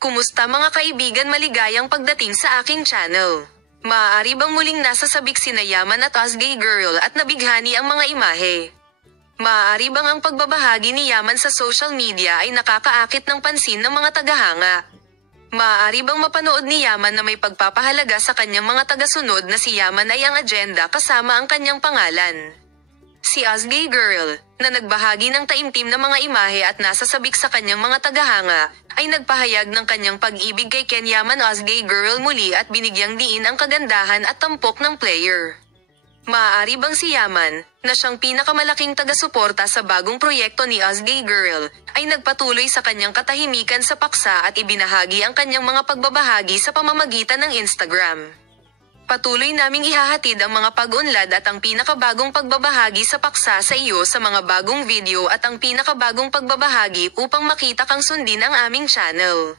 Kumusta mga kaibigan, maligayang pagdating sa aking channel. Maaari bang muling nasa sabik sina Yaman at Osgay Girl at nabighani ang mga imahe? Maaari bang ang pagbabahagi ni Yaman sa social media ay nakakaakit ng pansin ng mga tagahanga? Maaari bang mapanood ni Yaman na may pagpapahalaga sa kanyang mga tagasunod na si Yaman ay ang agenda kasama ang kanyang pangalan? Si Osgay Girl, na nagbahagi ng taimtim na mga imahe at nasa sabik sa kanyang mga tagahanga, ay nagpahayag ng kanyang pag-ibig kay Ken Yaman Osgay Girl muli at binigyang diin ang kagandahan at tampok ng player. Maaari bang si Yaman, na siyang pinakamalaking taga-suporta sa bagong proyekto ni Osgay Girl, ay nagpatuloy sa kanyang katahimikan sa paksa at ibinahagi ang kanyang mga pagbabahagi sa pamamagitan ng Instagram? Patuloy naming ihahatid ang mga pag-unlad at ang pinakabagong pagbabahagi sa paksa sa iyo sa mga bagong video at ang pinakabagong pagbabahagi upang makita kang sundin ang aming channel.